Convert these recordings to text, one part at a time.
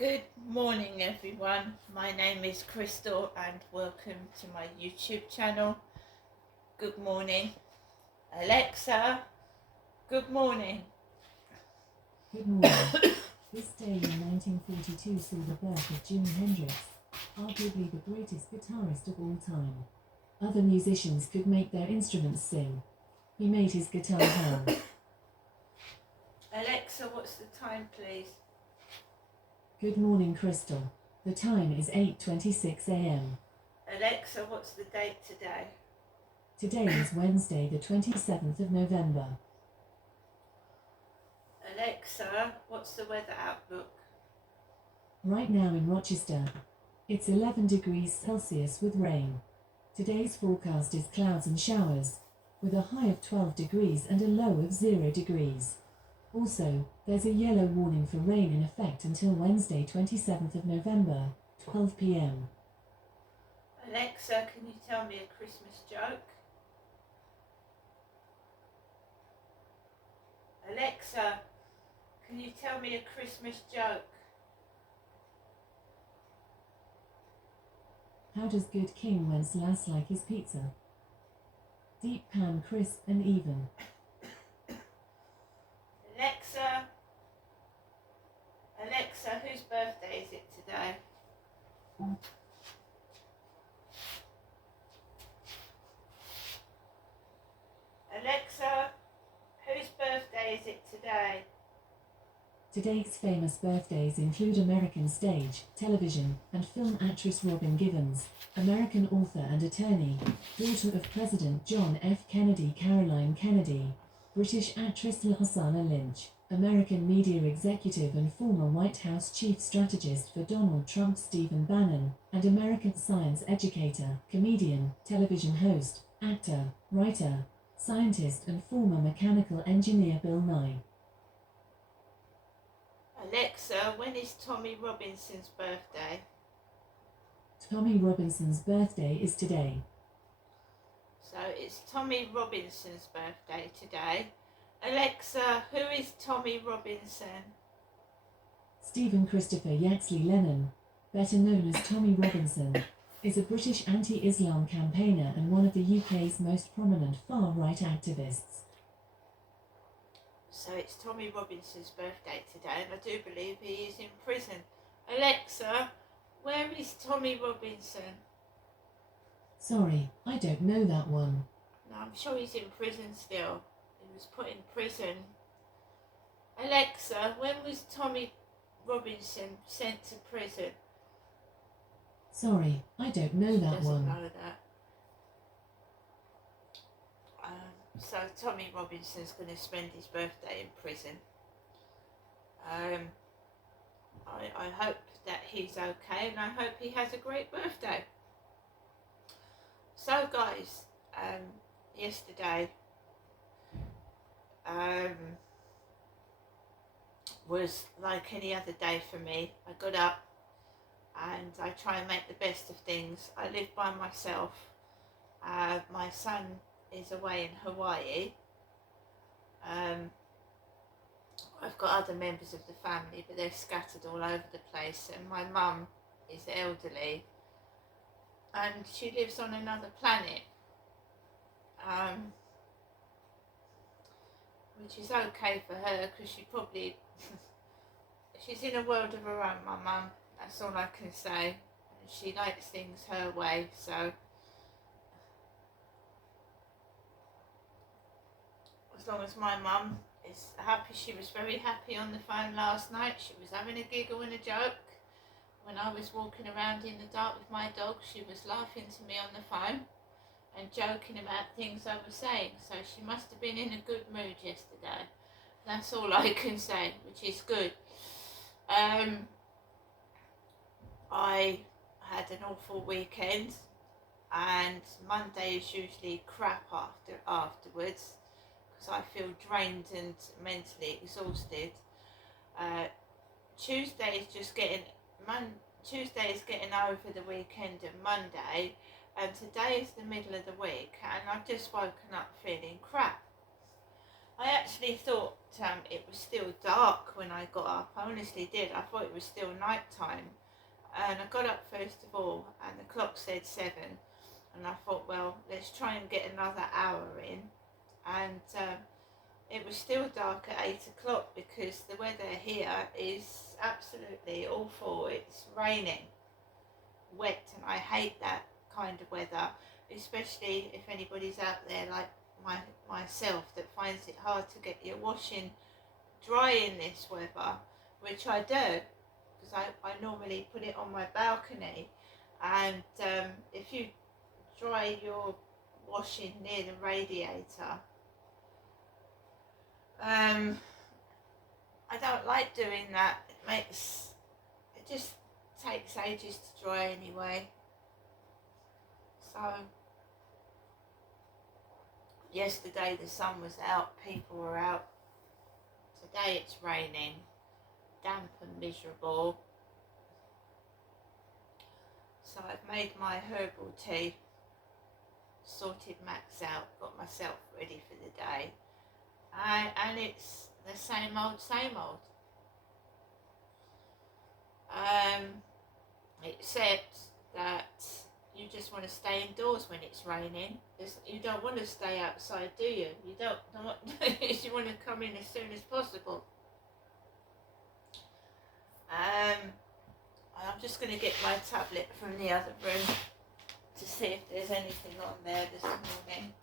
Good morning everyone, my name is Crystal and welcome to my YouTube channel. Good morning. Alexa, good morning. Good morning. This day in 1942 saw the birth of Jimi Hendrix, arguably the greatest guitarist of all time. Other musicians could make their instruments sing. He made his guitar hum. Alexa, what's the time please? Good morning, Crystal. The time is 8:26 a.m. Alexa, what's the date today? Today is Wednesday the 27th of November. Alexa, what's the weather outlook? Right now in Rochester, it's 11 degrees Celsius with rain. Today's forecast is clouds and showers, with a high of 12 degrees and a low of 0 degrees. Also, there's a yellow warning for rain in effect until Wednesday 27th of November, 12 p.m. Alexa, can you tell me a Christmas joke? Alexa, can you tell me a Christmas joke? How does good King Wenceslas like his pizza? Deep pan, crisp and even. Alexa, whose birthday is it today? Alexa, whose birthday is it today? Today's famous birthdays include American stage, television, and film actress Robin Givens, American author and attorney, daughter of President John F. Kennedy Caroline Kennedy, British actress Lashana Lynch, American media executive and former White House chief strategist for Donald Trump Stephen Bannon, and American science educator, comedian, television host, actor, writer, scientist and former mechanical engineer Bill Nye. Alexa, when is Tommy Robinson's birthday? Tommy Robinson's birthday is today. So it's Tommy Robinson's birthday today. Alexa, who is Tommy Robinson? Stephen Christopher Yaxley Lennon, better known as Tommy Robinson, is a British anti-Islam campaigner and one of the UK's most prominent far-right activists. So it's Tommy Robinson's birthday today, and I do believe he is in prison. Alexa, where is Tommy Robinson? Sorry, I don't know that one. No, I'm sure he's in prison still. He was put in prison. Alexa, when was Tommy Robinson sent to prison? Sorry, I don't know that Doesn't one. know that. So Tommy Robinson's going to spend his birthday in prison. I hope that he's okay, and I hope he has a great birthday. So guys, yesterday was like any other day for me. I got up and I try and make the best of things. I live by myself. My son is away in Hawaii. I've got other members of the family, but they're scattered all over the place, and my mum is elderly and she lives on another planet, which is okay for her because she's in a world of her own, my mum. That's all I can say. She likes things her way, so as long as my mum is happy. She was very happy on the phone last night. She was having a giggle and a joke. When I was walking around in the dark with my dog, she was laughing to me on the phone and joking about things I was saying. So she must have been in a good mood yesterday. That's all I can say, which is good. I had an awful weekend, and Monday is usually crap afterwards because I feel drained and mentally exhausted. Tuesday is getting over the weekend and Monday, and today is the middle of the week, and I've just woken up feeling crap. I actually thought it was still dark when I got up. I honestly did. I thought it was still night time. And I got up first of all, and the clock said 7. And I thought, well, let's try and get another hour in. And it was still dark at 8 o'clock because the weather here is absolutely awful. It's raining, wet, and I hate that kind of weather, especially if anybody's out there like myself that finds it hard to get your washing dry in this weather, which I do because I normally put it on my balcony, and if you dry your washing near the radiator, I don't like doing that. It just takes ages to dry anyway. So yesterday the sun was out, people were out. Today it's raining, damp and miserable. So I've made my herbal tea, sorted Max out, got myself ready for the day. And it's the same old, same old. Except that you just want to stay indoors when it's raining. You don't want to stay outside, do you? You don't want you want to come in as soon as possible. I'm just going to get my tablet from the other room to see if there's anything on there this morning.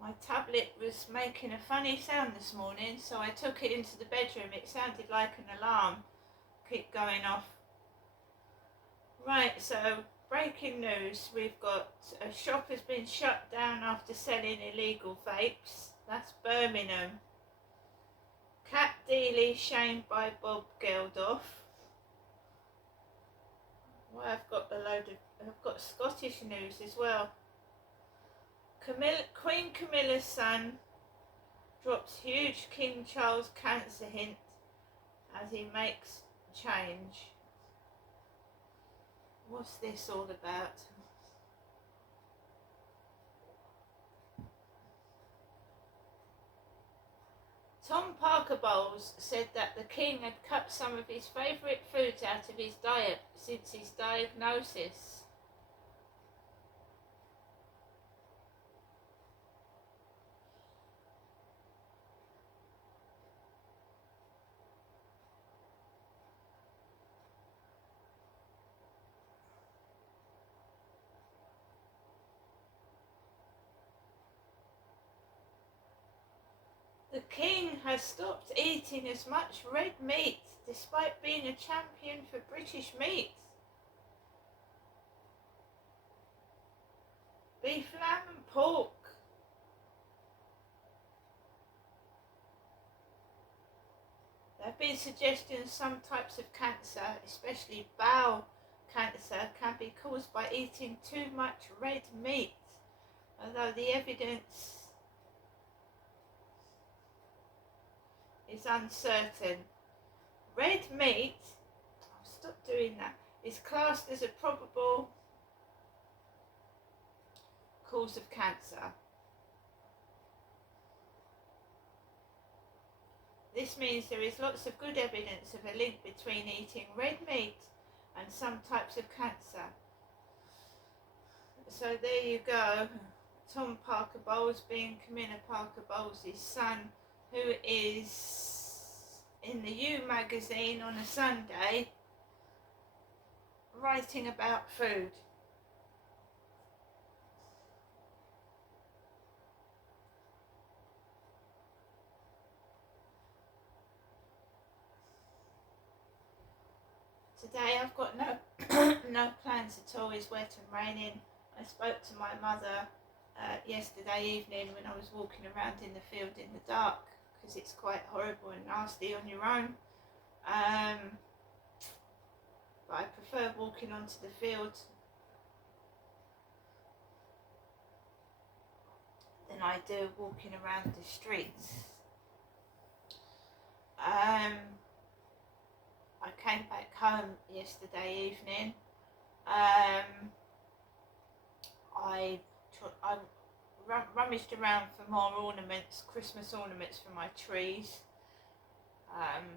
My tablet was making a funny sound this morning, so I took it into the bedroom. It sounded like an alarm keep going off. Right, so breaking news, we've got a shop has been shut down after selling illegal vapes. That's Birmingham. Cat Dealey shamed by Bob Geldof. Well, I've got Scottish news as well. Queen Camilla's son drops huge King Charles cancer hint as he makes change. What's this all about? Tom Parker Bowles said that the King had cut some of his favourite foods out of his diet since his diagnosis. The King has stopped eating as much red meat despite being a champion for British meat. Beef, lamb and pork. There have been suggestions some types of cancer, especially bowel cancer, can be caused by eating too much red meat, although the evidence is uncertain. Red meat, stop doing that, is classed as a probable cause of cancer. This means there is lots of good evidence of a link between eating red meat and some types of cancer. So there you go. Tom Parker Bowles being Camilla Parker Bowles' son, who is in the You magazine on a Sunday writing about food. Today I've got no plans at all. It's wet and raining. I spoke to my mother yesterday evening when I was walking around in the field in the dark, because it's quite horrible and nasty on your own. But I prefer walking onto the field than I do walking around the streets. I came back home yesterday evening. I rummaged around for more ornaments, Christmas ornaments for my trees.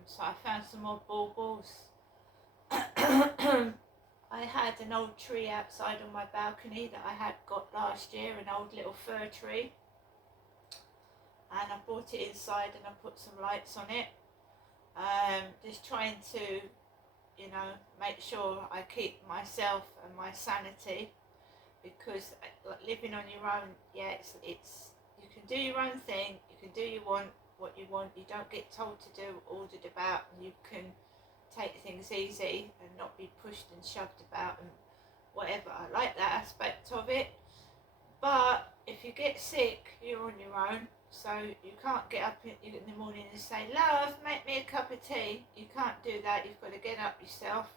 So I found some more baubles. I had an old tree outside on my balcony that I had got last year, an old little fir tree. And I brought it inside and I put some lights on it. Just trying to, make sure I keep myself and my sanity, because living on your own, it's you can do your own thing, you can do what you want, you don't get told to do, ordered about, and you can take things easy and not be pushed and shoved about and whatever. I like that aspect of it, but if you get sick, you're on your own. So you can't get up in the morning and say, "Love, make me a cup of tea." You can't do that. You've got to get up yourself.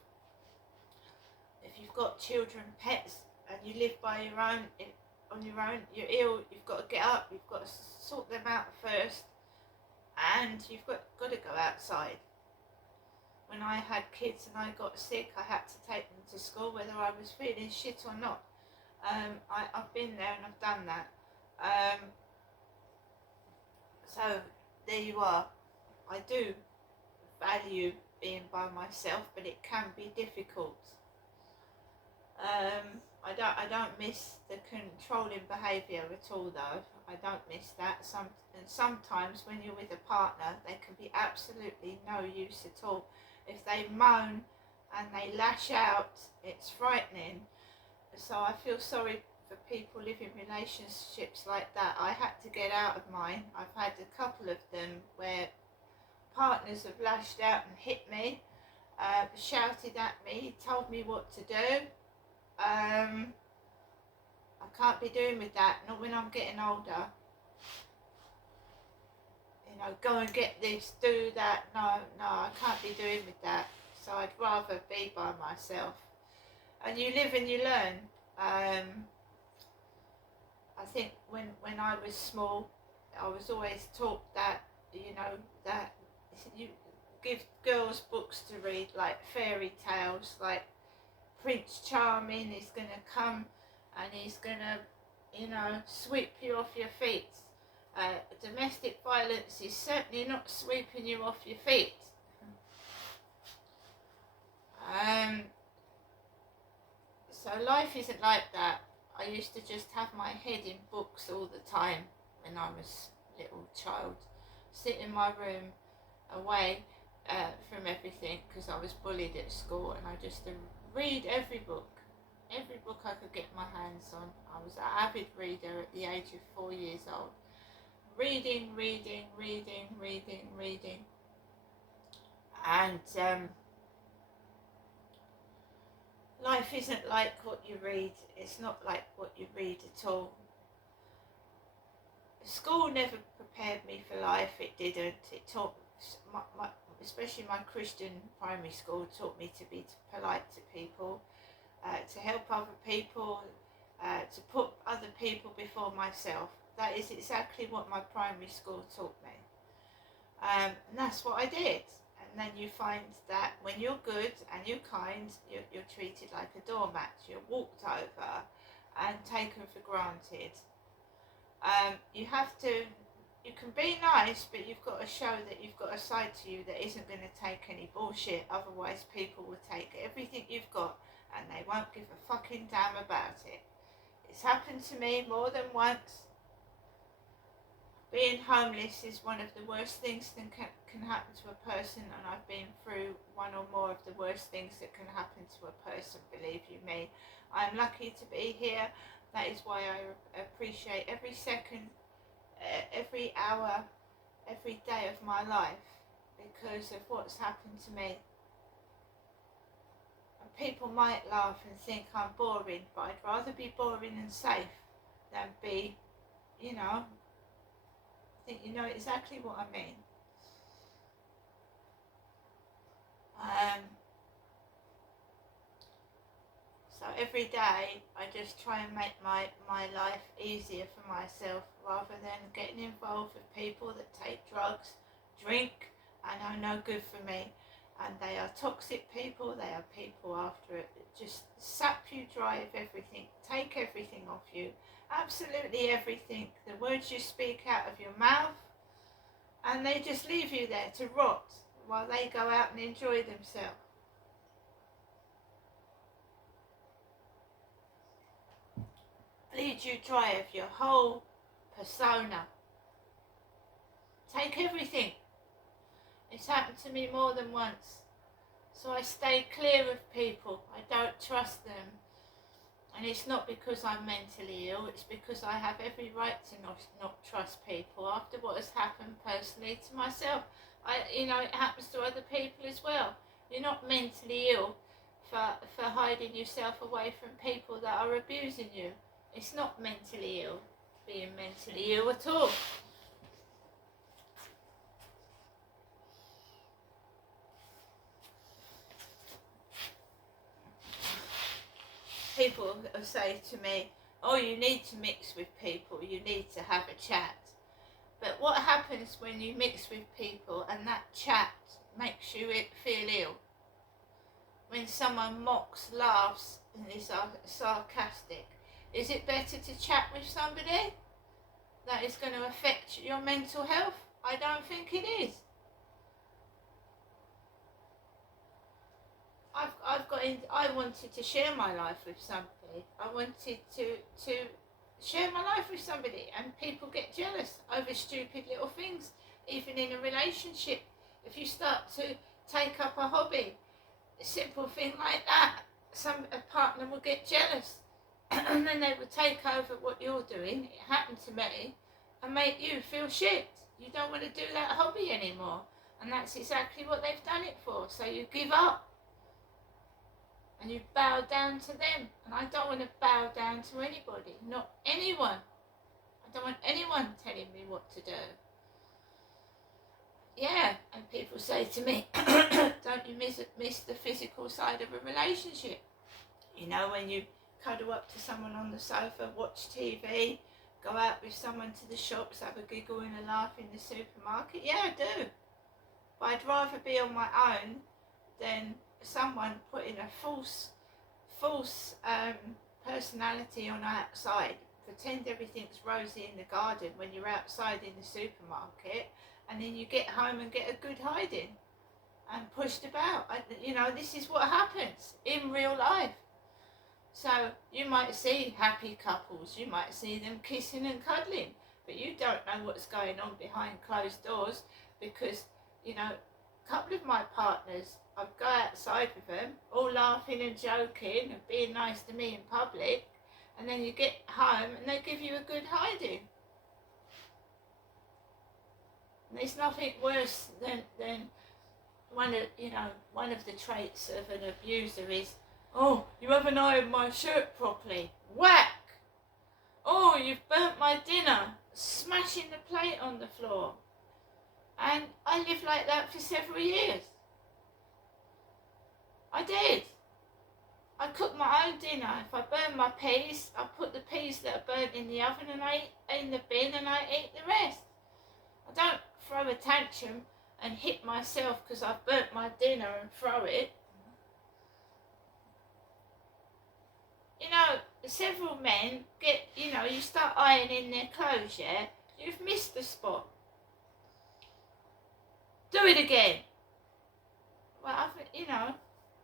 If you've got children, pets, and you live by your own, on your own, you're ill, you've got to get up. You've got to sort them out first, and you've got to go outside. When I had kids and I got sick, I had to take them to school whether I was feeling shit or not. I've been there and I've done that. So there you are. I do value being by myself, but it can be difficult. I don't miss the controlling behaviour at all, though. I don't miss that. And sometimes when you're with a partner, they can be absolutely no use at all. If they moan and they lash out, it's frightening. So I feel sorry for people living relationships like that. I had to get out of mine. I've had a couple of them where partners have lashed out and hit me, shouted at me, told me what to do. I can't be doing with that, not when I'm getting older. Go and get this, do that. No, I can't be doing with that. So I'd rather be by myself. And you live and you learn. I think when I was small, I was always taught that, that you give girls books to read, like fairy tales, like Prince Charming is going to come and he's going to, sweep you off your feet. Domestic violence is certainly not sweeping you off your feet. So life isn't like that. I used to just have my head in books all the time when I was a little child. Sit in my room away from everything because I was bullied at school, and I just read every book I could get my hands on. I was an avid reader at the age of 4 years old. Reading. And life isn't like what you read. It's not like what you read at all. School never prepared me for life. It didn't. It taught, especially my Christian primary school, taught me to be polite to people, to help other people, to put other people before myself. That is exactly what my primary school taught me. And that's what I did. And then you find that when you're good and you're kind, you're treated like a doormat. You're walked over and taken for granted. You can be nice, but you've got to show that you've got a side to you that isn't going to take any bullshit. Otherwise, people will take everything you've got and they won't give a fucking damn about it. It's happened to me more than once. Being homeless is one of the worst things that can happen to a person, and I've been through one or more of the worst things that can happen to a person, believe you me. I'm lucky to be here. That is why I appreciate every second, every hour, every day of my life, because of what's happened to me. And people might laugh and think I'm boring, but I'd rather be boring and safe than be, you know, I think you know exactly what I mean. So every day I just try and make my life easier for myself rather than getting involved with people that take drugs, drink, and are no good for me. And they are toxic people, they are people after it that just sap you dry of everything, take everything off you, absolutely everything, the words you speak out of your mouth, and they just leave you there to rot while they go out and enjoy themselves. Bleed you dry of your whole persona. Take everything. It's happened to me more than once. So I stay clear of people. I don't trust them. And it's not because I'm mentally ill, it's because I have every right to not trust people after what has happened personally to myself. It happens to other people as well. You're not mentally ill for hiding yourself away from people that are abusing you. It's not mentally ill, being mentally ill at all. People say to me, oh, you need to mix with people, you need to have a chat. But what happens when you mix with people and that chat makes you feel ill? When someone mocks, laughs, and is sarcastic, is it better to chat with somebody that is going to affect your mental health? I don't think it is. I wanted to share my life with somebody. I wanted to share my life with somebody, and people get jealous over stupid little things, even in a relationship. If you start to take up a hobby, a simple thing like that, a partner will get jealous. And then they will take over what you're doing, it happened to me, and make you feel shit. You don't want to do that hobby anymore. And that's exactly what they've done it for. So you give up. And you bow down to them. And I don't want to bow down to anybody. Not anyone. I don't want anyone telling me what to do. Yeah, and people say to me, don't you miss the physical side of a relationship? You know, when you cuddle up to someone on the sofa, watch TV, go out with someone to the shops, have a giggle and a laugh in the supermarket. Yeah, I do. But I'd rather be on my own than someone putting a false personality on outside. Pretend everything's rosy in the garden when you're outside in the supermarket, and then you get home and get a good hiding and pushed about. This is what happens in real life. So you might see happy couples, you might see them kissing and cuddling, but you don't know what's going on behind closed doors, because, a couple of my partners, I'd go outside with them, all laughing and joking and being nice to me in public, and then you get home and they give you a good hiding. And there's nothing worse than one of the traits of an abuser is, oh, you haven't ironed my shirt properly. Whack! Oh, you've burnt my dinner. Smashing the plate on the floor. And I lived like that for several years. I did. I cooked my own dinner. If I burned my peas, I put the peas that are burnt in the oven and I eat in the bin and I eat the rest. I don't throw a tantrum and hit myself because I've burnt my dinner and throw it. Several men get, you start ironing their clothes, yeah? You've missed the spot. Do it again. Well,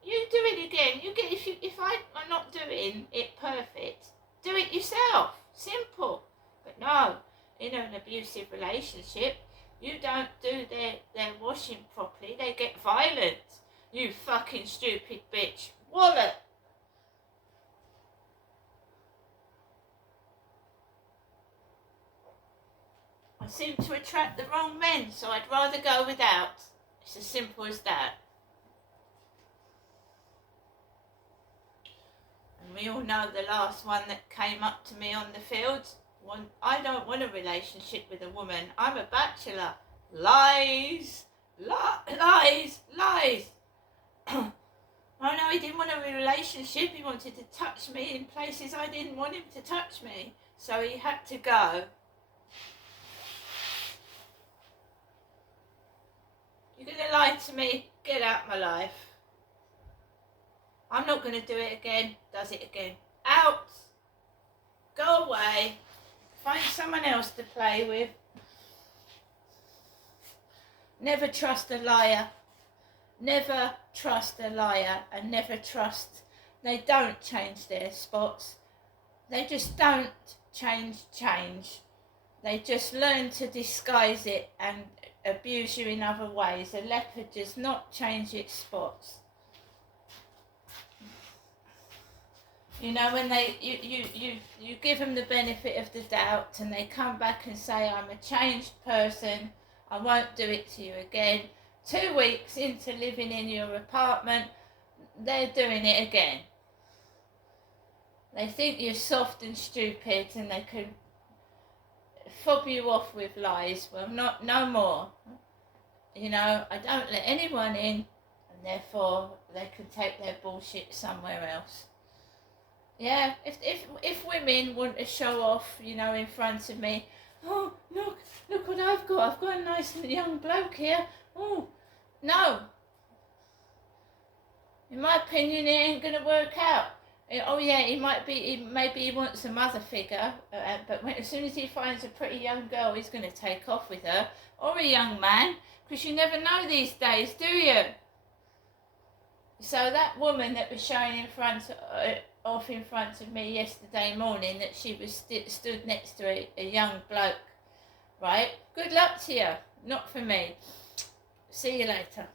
you do it again. If I'm not doing it perfect, do it yourself. Simple. But no, in an abusive relationship, you don't do their washing properly, they get violent. You fucking stupid bitch. Wallet. I seem to attract the wrong men, so I'd rather go without. It's as simple as that. And we all know the last one that came up to me on the field I don't want a relationship with a woman. I'm a bachelor. Lies, lies, lies. Oh no, he didn't want a relationship. He wanted to touch me in places I didn't want him to touch me. So he had to go. You're going to lie to me? Get out of my life. I'm not going to do it again. Does it again. Out. Go away. Find someone else to play with. Never trust a liar. Never trust a liar, and never trust. They don't change their spots. They just don't change. They just learn to disguise it and abuse you in other ways. A leopard does not change its spots. You know, when you give them the benefit of the doubt and they come back and say, I'm a changed person, I won't do it to you again. 2 weeks into living in your apartment, they're doing it again. They think you're soft and stupid and they can fob you off with lies. Well, no more. You know, I don't let anyone in, and therefore they can take their bullshit somewhere else. Yeah, if women want to show off, you know, in front of me, oh, look what I've got. I've got a nice young bloke here. Oh, no. In my opinion, it ain't going to work out. Oh yeah, maybe he wants a mother figure, but as soon as he finds a pretty young girl, he's going to take off with her, or a young man, because you never know these days, do you? So that woman that was showing in front of me yesterday morning, that she was stood next to a young bloke, right? Good luck to you, not for me. See you later.